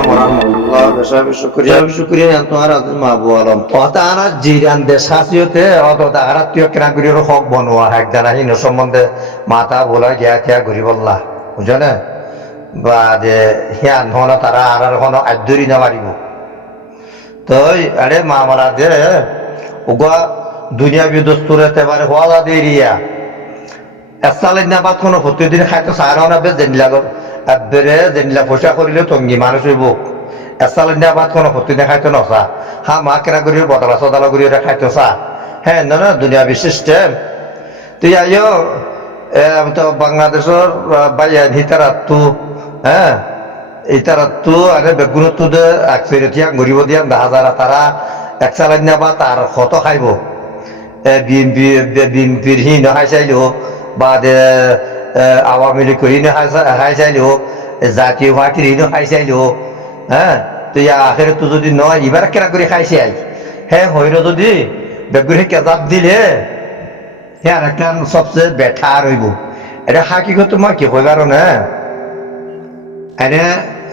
আসসালাম ওয়া রাহমাতুল্লাহ শুকরিয়া তোমার আজ মাহবু আলম তারা জিরান দেশ হাসিয়তে অত তারা তুই কেনা করির হক বনোয়া হাক জানা হিন সম্বন্ধে মাথা বলা গিয়া কিয়া ঘুরি বললা বুঝো না বা যে হিয়ান হন তারা আর হন আদুরি না মারিব তো আরে মামলা দে উগা দুনিয়া বিদস্তুরে তেবারে হওয়া দেরিয়া এসালে না বাদ কোনো প্রতিদিন খাইতো সারা না বেশ জেনিলা এবারে জেনিলা পয়সা করিলে টঙ্গি মানুষ হইব এসালে না বাদ কোনো প্রতিদিন খাইতো নসা হা মা কেনা করি বদলা সদলা করি খাইতো সা হ্যাঁ না না দুনিয়া বিশিষ্টে তুই আইও তো বাংলাদেশের বাইয়া হিতারাত্তু হ্যাঁ ইতারাত্তু আরে বেগুনত্তু দে একশিয়া গরিব দিয়া হাজারা তারা একসালে না বা তার কত খাইব বিএনপির হীন হাই চাইলেও বা আওয়ামী লীগ হীন হাই চাইলেও জাতীয় পার্টির হীন হাই চাইলেও হ্যাঁ তো আখের তো যদি নয় এবার কেনা করে খাইছে আই হ্যাঁ হইল যদি বেগুনি কেজাব দিলে হ্যাঁ একটা সবচেয়ে বেঠা রইব এটা হাকিগত তোমার কি হইবার না এনে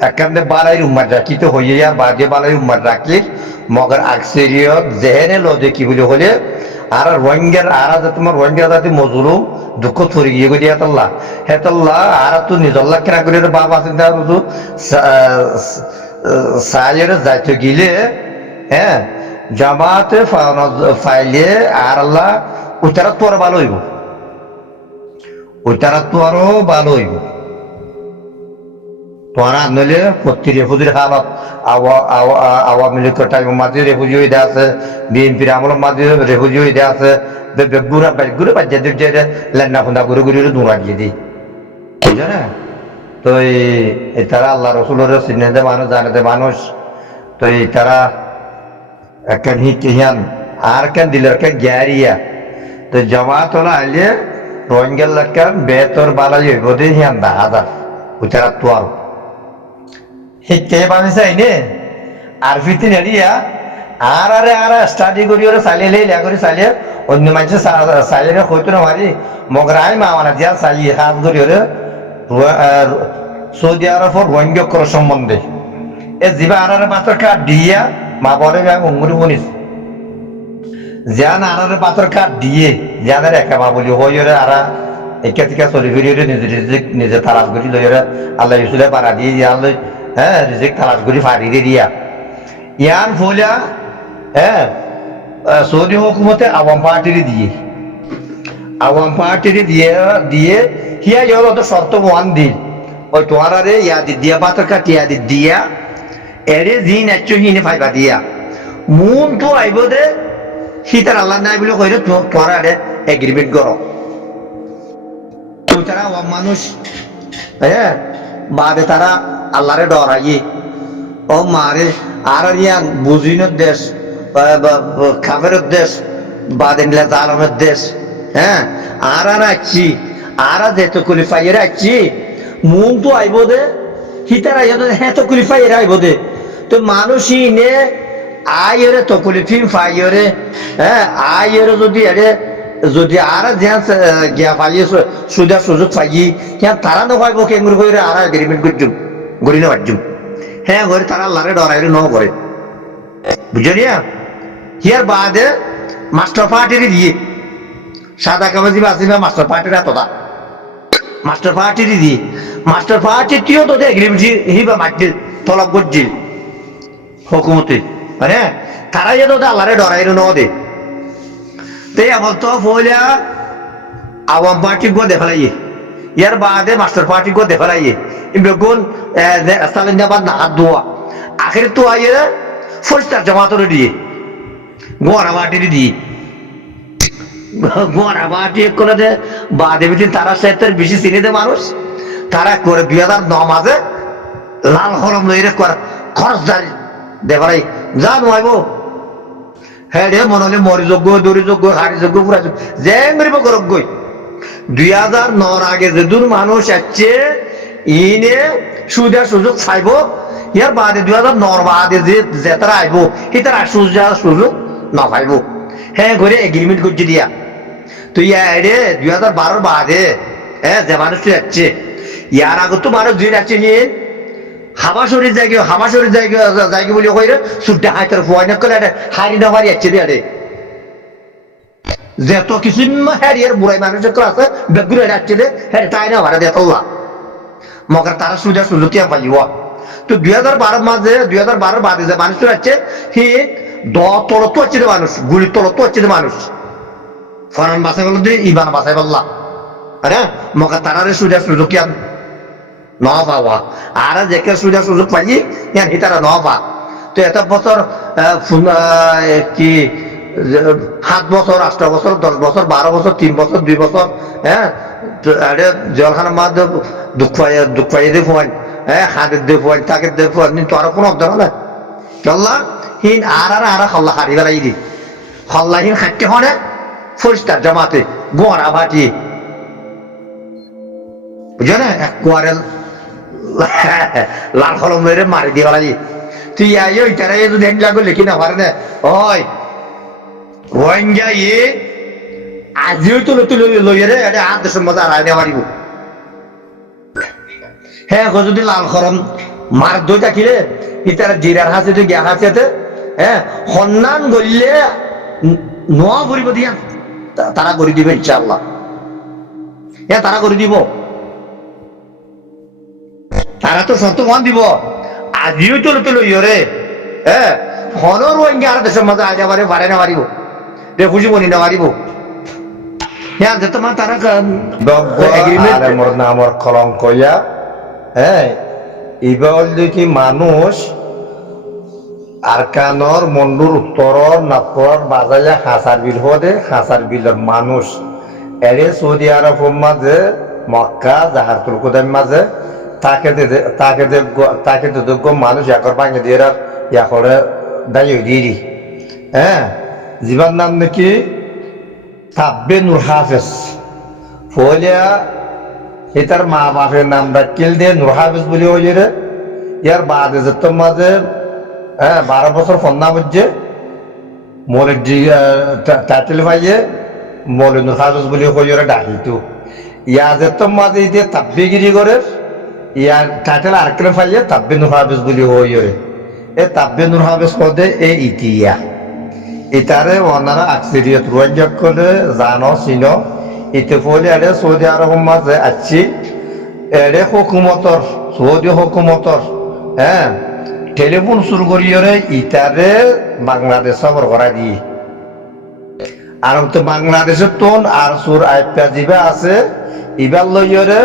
একান্তে বালাই উম্মার রাখি তো হইয়া আর বাদে বালাই উম্মার রাখি মগর আকসেরিয়ত জেহেনে লদে কি বলে হলে আর রোহিঙ্গার আর তোমার রোহিঙ্গা জাতি মজুরুম দুঃখ থরি গিয়ে গিয়ে হেতল্লা হেতল্লা আর তো নিজল্লা কেনা করে বাবা চিন্তা করতো সায়ের যাইতে গিলে হ্যাঁ জামাতে ফাইলে আর আল্লাহ উত্তরাত তো আরো ভালো হইব উত্তরাত তো আরো ভালো হইব তোরা নইলে প্রতি রেফুজির হালত আওয়ামী লীগের টাইম মাঝে রেফুজি হয়ে আছে বিএনপির আমলের মাঝে রেফুজি হয়ে আছে গুড়ে বাজ্যা দিয়ে লেন্না ফুন্দা ঘুরে ঘুরে দৌড়া দিয়ে দিই বুঝছো না তো এই তারা আল্লাহ রসুলের চিহ্নিতে মানুষ জানাতে মানুষ তো এই তারা একখান হিয়ান আর কেন দিল কেন গ্যারিয়া তো জমাত হলো আইলে রোহিঙ্গার লাগান বেতর বালাই হইব দিয়ে হিয়ান দা হাজার উচারা তো আর শিক্ষা পাবি চাই নে আর ফিতি নেড়িয়া আর আরে আর স্টাডি করি ওরা চালিয়ে লেলা করে চালিয়ে অন্য মানুষের চালিয়ে হইতো না মারি মগরাই মামানা দিয়া চালিয়ে হাত করি ওরে সৌদি আরবের রোহিঙ্গা করার সম্বন্ধে এ জিবা আর পাথর কাঠ দিয়া মা বলে অঙ্গুরি বনিস জান আর পাথর কাঠ দিয়ে জানের একা মা বলি হই ওরে আর একা থেকে চলি ফিরি ওরে নিজে তালাশ করি লই ওরে আল্লাহ ইসুলে পাড়া দিয়ে আল্লাহ হ্যাঁ রিজিক তালাশ করি ফাড়ি দিয়া ইয়ান ফলিয়া হ্যাঁ সৌদি হুকুমতে আওয়াম পার্টির দিয়ে হিয়া ইয়র তো শর্ত ওয়ান দিল ওই তোমার আরে ইয়াদি দিয়া পাথর কাটি ইয়াদি দিয়া এরে জিন একচো হিনে ফাইবা দিয়া মন তো আইব দে সীতার আল্লাহ নাই বলে কইরে তোমার আরে এগ্রিমেন্ট করো তুই তারা আওয়াম মানুষ হ্যাঁ বাদে তারা আল্লাহরে ডরাইয়ে ও মারে আর ইয়ান বুঝিনের দেশ খাবারের দেশ বাদেনলা জালমের দেশ হ্যাঁ আর আছি আর যেত কুলিফাইয়ের আছি মন তো আইব দে হিতারা হ্যাঁ তো কুলিফাইয়ের আইব দে তো মানুষই নে আইরে তো কুলিফিম ফাইয়রে হ্যাঁ আইরে যদি আর গিয়া পাইয়ে সুবিধা সুযোগ পাইয়ে হ্যাঁ তারা না পাইব কেমন করে আর এগ্রিমেন্ট করছুম গড়ি না পারছুম হ্যাঁ ঘরে তারা আল্লাহরে ডরাইরে ন করে বুঝলি হিয়ার বাদে মাস্টার পার্টির দিয়ে সাদা কাগজি বাসিবা মাস্টার পার্টির এতটা মাস্টার পার্টির দিয়ে মাস্টার পার্টি তুইও তো এগ্রিমেন্ট হিবা মারছিল তলব করছিল হুকুমতে মানে তারাই তো আল্লাহরে ডরাইরে ন দে তাই এখন তো ফলিয়া আওয়াম পার্টি গো দেখালাইয়ে ইয়ার বাদে মাস্টার পার্টি গো দেখালাইয়ে বেগুন সালিন্দাবাদ না হাত ধোয়া আখের তো আইয়ে ফরিস্তার জমাতরে দিয়ে গোয়ারা মাটির দিয়ে গোয়ারা মাটি করে দে বাদে বিদিন তারা সেতের বেশি চিনে দে মানুষ তারা করে 2009 মাসে লাল হরম লইরে খরচদারি দেখালাই যা নয়ব হ্যাঁ রে মনে হলে মরিযোগ্য দরিযোগ্য হাড়িযোগ্য পুরা যে মেরিব গরজ্ঞই 2009 আগে যে দূর মানুষ আসছে ইনে সুবিধার সুযোগ চাইব ইয়ার বাদে 2009 বাদে যে তারা আইব সে তারা সুযোগ না পাইব হ্যাঁ ঘরে এগ্রিমেন্ট করছে দিয়া তো ইয়ারে 2012 বাদে হ্যাঁ যে মানুষ যাচ্ছে ইয়ার আগে তো মানুষ দিন যাচ্ছে নিয়ে হাবাসরি জায়গা বলি কইরে সুড্ডা হাইতার ফুয়াইনা করে হারি না হারি আছে রে যেত কিছু হ্যারিয়ার বুড়াই মানুষের ক্লাসে বেগুরে যাচ্ছে রে হ্যাঁ তাই না ভাড়া দেতল্লা মগর তারা সুযোগ টিয়া পাইব তো 2012 মাঝে 2012 বাদে যে মানুষ আছে হি তলত হচ্ছে মানুষ গুলি তলত হচ্ছে মানুষ ফরান বাসাই বলল দিয়ে ইবান বাসাই বললা আরে মগর তারারে সুযোগ টিয়া ন পাওয়া আর যেকে সুযোগ পাই ইয়ান হিতারা ন পা তো এত বছর কি 7 বছর 8 বছর 10 বছর 12 বছর 3 বছর 2 বছর হ্যাঁ জলখানার মাঝে দুঃখ পাইয়ে দিয়ে ফোন হ্যাঁ হাতের দিয়ে ফোন তাকে দিয়ে ফোন তো আর কোনো অর্ধ না চল্লা হিন আর হল্লা হারি বেলাই দি হল্লা হিন খাটতে হনে পরিষ্কার জমাতে গোড়া বাটি বুঝো না এক কোয়ারে লাল কলম মেরে মারি দিয়ে বেলাই তুই ওই তারা যদি হেঁটলা করলে কিনা পারে না ওই রোহিঙ্গা আজিও তুলে লইয়ে রে এটা আর দেশের মধ্যে আর আইনে মারিব হ্যাঁ যদি লাল খরম মার দই থাকিলে ইতার জিরার হাসে তুই গিয়া হাসেতে হ্যাঁ সন্ধান গড়লে নোয়া ভরিব দিয়া তারা করে দিবে ইনশাআল্লাহ হ্যাঁ তারা করে দিব তারা তো সত্যমান দিব আজিও তুলে লইয়ে রে হ্যাঁ হন রোহিঙ্গা আর দেশের মধ্যে আজ আবার বাড়ে না মারিব রেফুজি বনি না মারিব হ্যাঁ তোমার তারা নামর কলঙ্ক হ্যাঁ এবার দেখি মানুষ আরকানর মন্ডুর উত্তরর নাপর বাজাইয়া হাসার বিল হদে হাসার বিলের মানুষ এরে সৌদি আরব মাঝে মক্কা জাহার তুলকুদের মাঝে তাকে যোগ্য মানুষ একর ভাঙে দিয়ে ইয়াকরে দায়ী দিয়ে হ্যাঁ জীবন নাম নাকি তাব্বে নূর হাফেজ ফলিয়া এটার মা বাপের নাম রাখিল দিয়ে নূর হাফেজ বলি হয়ে রে ইয়ার বাদে যেত মাঝে হ্যাঁ 12 বছর ফন্না বুঝছে মৌলিক টাইটেল পাইয়ে মৌলিক নূর হাফেজ বলি হয়ে রে ডাকিত ইয়া যেত মাঝে দিয়ে তাব্বিগিরি করে ইয়ার টাইটেল আরেকটা পাইয়ে তাব্বে নূর হাফেজ বলি হয়ে রে এ তাব্বে নূর হাফেজ পদে এ ইতিয়া ইতারে ওনারা আকসিরিয়ত রোহিঙ্গা করে জানো চিনো ইতে ফলে এড়ে সৌদি আরব মাঝে আসছি এড়ে হুকুমতর সৌদি হুকুমতর হ্যাঁ টেলিফোন শুরু করিয়ে ইতারে বাংলাদেশ সবর করা দিয়ে আর তো বাংলাদেশের তোন আর সুর আইপা জিবা আছে ইবার লইরে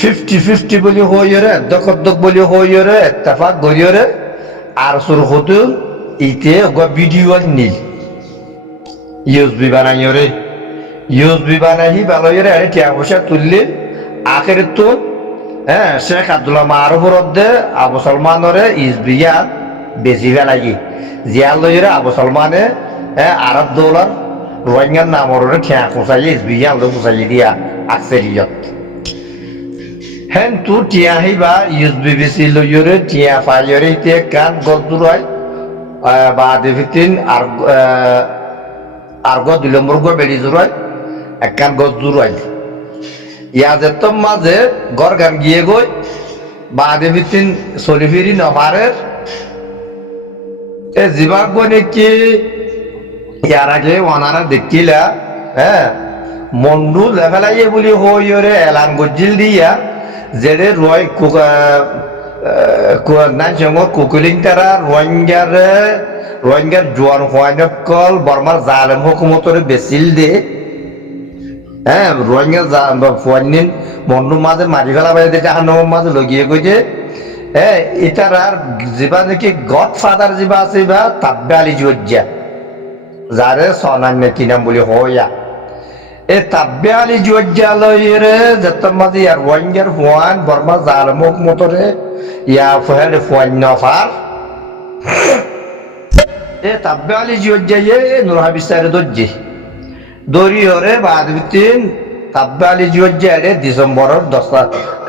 50-50 বলি হইরে দক বলি হইরে ইত্তেফাক করিয়ে আর সুর হতো ইতে ভিডিও নীল ইউএসবি বানাই ভালো আরে টিয়া পয়সা তুললে আখের তো হ্যাঁ শেখ আব্দুল্লাহ মারুফের মধ্যে আবু সলমানরে ইসবিয়া বেশি ফেলাই জিয়া লইরে আবু সলমানে হ্যাঁ আরব দৌলার রোহিঙ্গার নামরে ঠিয়া খুঁচাই ইসবিয়া খুঁচাই দিয়া আকসেরিয়ত হেন তু টিয়া হিবা ইউএসবি বেশি লইরে টিয়া ফাইরে ইতে কান গজুরাই বা দেভিতিন আর গো 2 নম্বর গো বেড়ি জুরাই একখান গছ জুরাই ইয়া যেত মাঝে গড় গান গিয়ে গই বা দেভিতিন সলিফিরি নভারের এ জীবাগ নাকি ইয়ার আগে ওনারা দেখিলা হ্যাঁ মন্ডু লেভেলাইয়ে বলি হইরে এলান গজিল দিয়া যেরে রয় কুকুলিং তারা রোহিঙ্গার জোয়ান হোয়াইনত কল বর্মার জালেম হুকুমতরে বেচিল দে হ্যাঁ রোহিঙ্গা ফোয়ানিন মন্ডুর মাঝে মারি ফেলা বাইরে জাহান্নামের মাঝে লগিয়ে গইছে হ্যাঁ এটার আর যিবা নাকি গড ফাদার যিবা আছে বা তাব্বে আলী জুজ্জা যারে সনান্য কি নাম বলি হইয়া এ তাব্বে আলী জুজ্জা লইরে যত মাঝে আর রোহিঙ্গার ফোয়ান বর্মার জালেম হুকুমতরে ইয়া ফহের ফোয়ান নফার এ তাব্বে আলী জুজ্জায়ে নূর হাবিসারে দজ্জি দরি হরে বাদবিতিন তাব্বে আলী জুজ্জা এড়ে ডিসেম্বরের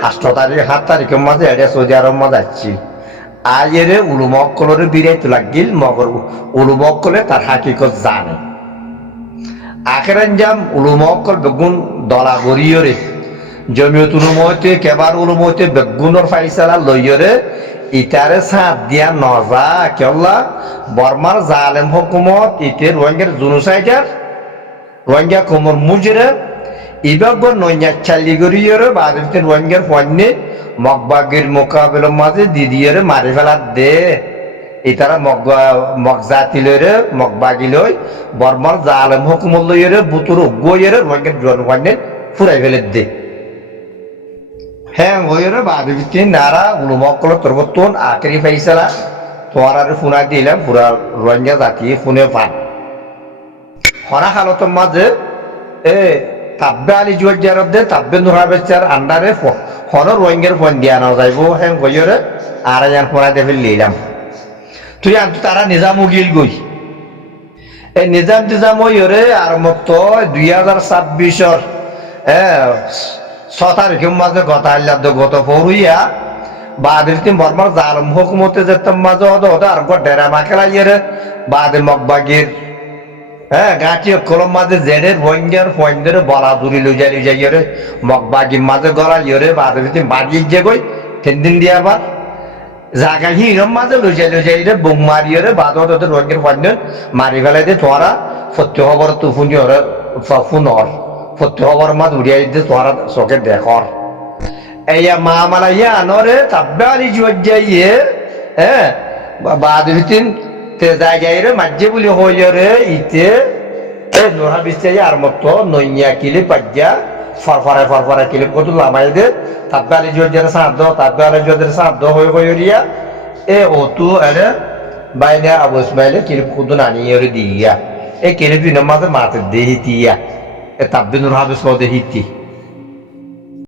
8 তারিখ 7 তারিখের মাঝে এড়ে সৌদি আরব মাঝে আসছি আইরে উলুমক্কলরে বিরাইতে লাগিল মগর উলুমক্কলে তার হাকিকত জানে আখের আঞ্জাম উলুমক্কল বেগুন দলা গড়িয়ে জমিয়ত উলুমতে কেবার উলুমতে বেগুনের ফাইসালা লইয়রে ইটারে সাথ দিয়া নজা কেল্লা বর্মার জালেম হুকুমত ইতে রোহিঙ্গার জুনুসাইটার রোহিঙ্গা কোমর মুজরে ইবাগর নইয়া চালি গরিয়রে বাদিতে রোহিঙ্গার পণ্যে মগবাগির মোকাবেলার মাঝে দিদিয়রে মারি ফেলা দে ইতারা মগ জাতি লইরে মগবাগি লই বর্মার জালেম হুকুমত লইরে বুতুর গইরে রোহিঙ্গার জনগণে ফুরাই ফেলে দে হ্যাঁ ওইরে বাদিতে নারা উলুমকল তরবতন আখরি ফাইসালা তোমার আর ফোনা দিলাম পুরা রোহিঙ্গা জাতি ফোনে পান হরা হালতের মাঝে এ তাব্বে আলী জুয়ার দে তাব্বে নুরা বেচার আন্ডারে হর রোহিঙ্গার ফোন দিয়া না যাইব হ্যাঁ গইরে আর ইয়ান ফোনা দেবে লিলাম তুই আনতো তারা নিজাম উগিল গই এই নিজাম টিজাম ওইরে আর মতো 2026 হ্যাঁ 6 তারিখের মাঝে কথা আল্লাহ গত পড়ুইয়া বাদের তিন বর্মার জালম হুকুমতে যেতাম মাঝে হতো আর ডেরা মাখেলা ইয়ে বাদে মগবাগির হ্যাঁ গাঁটি কলম মাঝে জেডে রোহিঙ্গার ফয়েন্ডের বলা দূরি লুজাই ইয়ে মগবাগির মাঝে গলা ইয়ে বাদের তিন বাড়ি যে গই 3 দিন দিয়ে আবার জায়গা হিরম মাঝে লুজাই রে বুক মারিয়ে রে বাদ হতো রোহিঙ্গার ফয়েন্ডের মারি ফেলাই দিয়ে তোরা সত্য খবর তুফুনি হরে ফোন হর সত্য খবর মাঝ উড়িয়াই দিয়ে তোরা চোখে দেখর এইয়া মা মালাইয়া আনরে তাব্বে আলী জুয়ার যাইয়ে হ্যাঁ বাদ ভিতিন তে জায়গায় রে মাঝে বলি হইয় রে ইতে নোরা বিস্তাই আর মতো নইয়া কিলি পাজ্জা ফরফরায় কিলি কত লামাই দে তাব্বে আলী জুয়ার যারা সাধ্য তাব্বে আলী জুয়ার সাধ্য হইয়া এ অতু আরে বাইনা আবু ইসমাইলে কিলিপ কুদুন আনিয়ে দিয়া এই কিলিপ দিনের মাঝে মাতে দেহিতিয়া এ তাব্বে নুর হাবিস দেহিতি